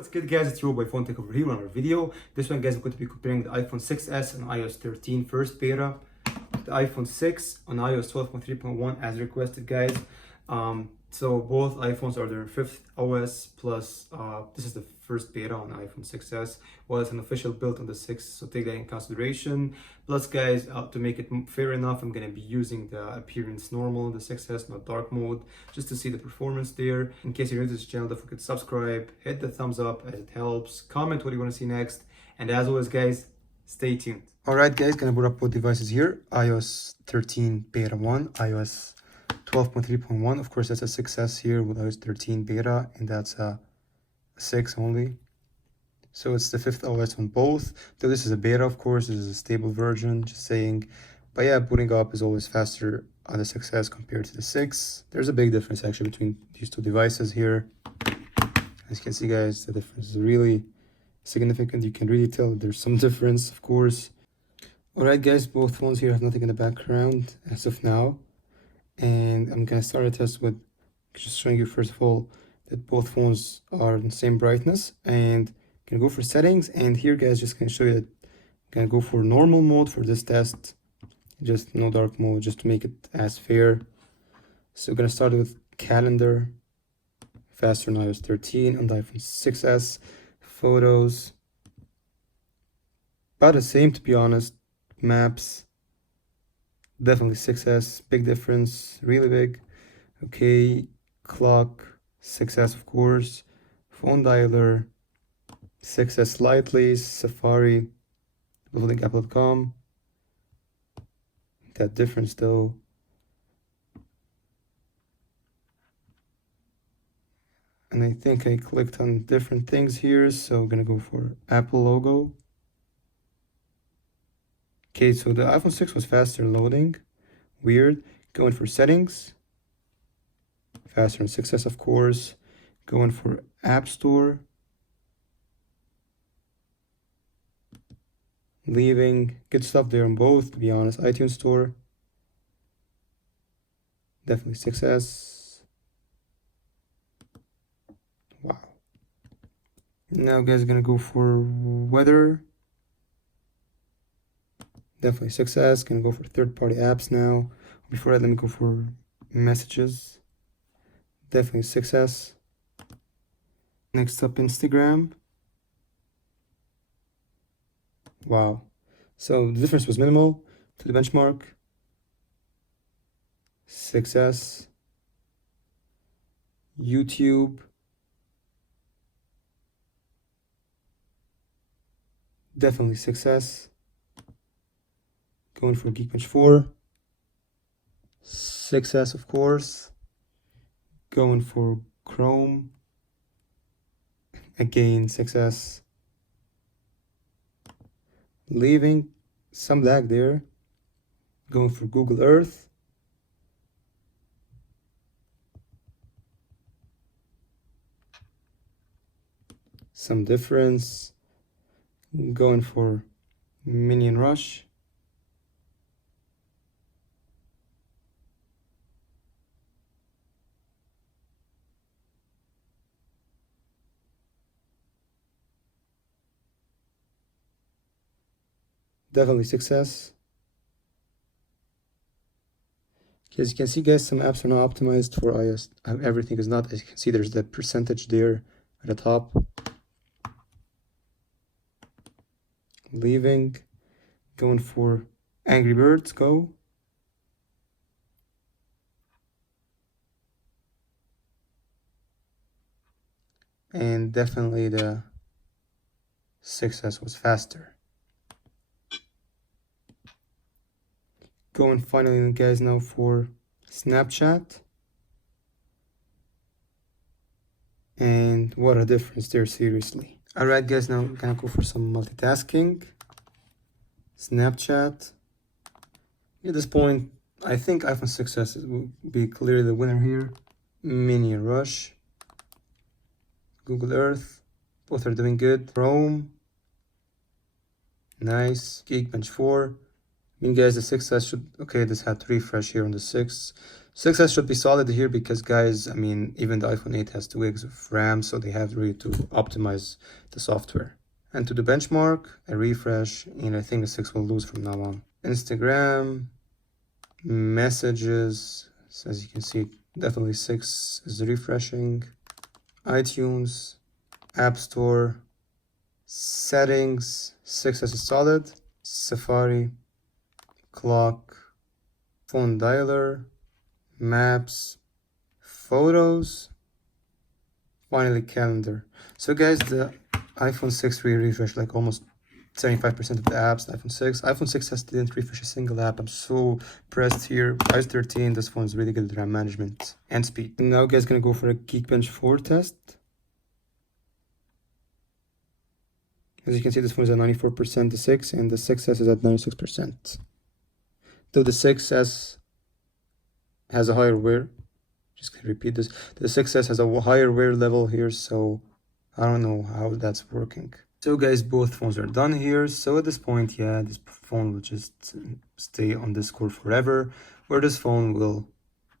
What's good guys, it's your boy Phone Tech over here on our video. This one guys, I'm going to be comparing the iPhone 6s on iOS 13 first beta, the iPhone 6 on iOS 12.3.1 as requested guys. So both iPhones are their 5th OS plus this is the first beta on iPhone 6s. Well, it's an official build on the 6, so take that in consideration. Plus guys, to make it fair enough, I'm going to be using the appearance normal on the 6s, not dark mode, just to see the performance there. In case you're new to this channel, don't forget to subscribe, hit the thumbs up as it helps, comment what you want to see next, and as always guys, stay tuned. Alright guys, gonna boot up both devices here, iOS 13 beta 1, iOS 12.3.1. Of course that's a 6s here with iOS 13 beta, and that's a 6 only, so it's the 5th OS on both, though this is a beta. Of course this is a stable version, just saying. But yeah, booting up is always faster on the 6s compared to the 6. There's a big difference actually between these two devices here. As you can see guys, the difference is really significant. You can really tell that there's some difference, of course. Alright guys, both phones here have nothing in the background as of now, and I'm gonna start a test with just showing you first of all that both phones are in the same brightness, and can go for settings. And here guys, just gonna show you that I'm gonna go for normal mode for this test, just no dark mode, just to make it as fair. So we're gonna start with calendar, faster on iOS 13 on the iPhone 6s. Photos, about the same to be honest. Maps, definitely 6s, big difference, really big. Okay, clock, 6s of course. Phone dialer, 6s slightly. Safari, building apple.com, that difference though. And I think I clicked on different things here, so I'm gonna go for Apple logo. Okay, so the iPhone 6 was faster loading, weird. Going for settings, faster on 6s of course. Going for App Store, leaving good stuff there on both to be honest. iTunes Store, definitely 6s. Wow. Now guys, gonna go for weather, definitely 6s. Gonna go for third-party apps now. Before that, let me go for messages, definitely 6s. Next up, Instagram. Wow, so the difference was minimal to the benchmark. 6s. YouTube, definitely 6s. Going for Geekbench 4, 6s of course. Going for Chrome, again 6s. Leaving some lag there. Going for Google Earth, some difference. Going for Minion Rush, definitely 6s. As you can see guys, some apps are not optimized for iOS. Everything is not. As you can see, there's the percentage there at the top. Leaving. Going for Angry Birds Go, and definitely the 6s was faster. Going finally guys now for Snapchat, and what a difference there, seriously. Alright guys, now I'm gonna go for some multitasking. Snapchat, at this point I think iPhone 6s will be clearly the winner here. Mini Rush, Google Earth, both are doing good. Chrome, nice. Geekbench 4, I mean, guys, the 6S should, okay, this had to refresh here on the 6. 6S should be solid here because, guys, I mean, even the iPhone 8 has 2 gigs of RAM, so they have really to optimize the software. And to the benchmark, a refresh, and I think the 6 will lose from now on. Instagram, messages, so as you can see, definitely 6 is refreshing. iTunes, App Store, settings, 6S is solid. Safari, clock, phone dialer, maps, photos, finally calendar. So guys, the iPhone 6 refreshed like almost 75% of the apps. The iPhone 6 didn't refresh a single app. I'm so impressed here. iOS 13, this phone is really good at RAM management and speed. And now guys, gonna go for a Geekbench 4 test. As you can see, this phone is at 94%, the 6, and the 6S is at 96%. Though the 6S has a higher wear, just gonna repeat this, the 6S has a higher wear level here, so I don't know how that's working. So guys, both phones are done here. So at this point, yeah, this phone will just stay on this score forever, where this phone will,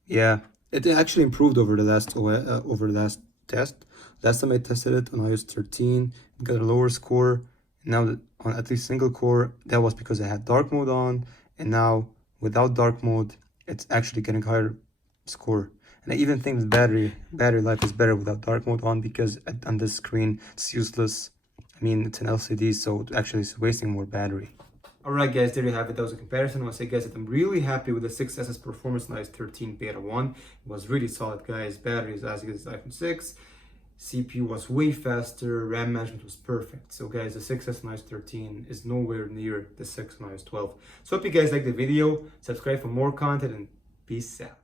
yeah, it actually improved over the last test. Last time I tested it on iOS 13, it got a lower score. Now on at least single core, that was because I had dark mode on, and now without dark mode, it's actually getting higher score. And I even think the battery life is better without dark mode on, because on this screen it's useless. I mean, it's an LCD, so it actually is wasting more battery. Alright guys, there you have it. That was a comparison. I want to say guys that I'm really happy with the 6S's performance in iOS 13 Beta 1. It was really solid guys. Battery is as good as the iPhone 6. CPU was way faster. RAM management was perfect. So guys, the 6S on iOS 13 is nowhere near the 6 on iOS 12. So hope you guys liked the video. Subscribe for more content and peace out.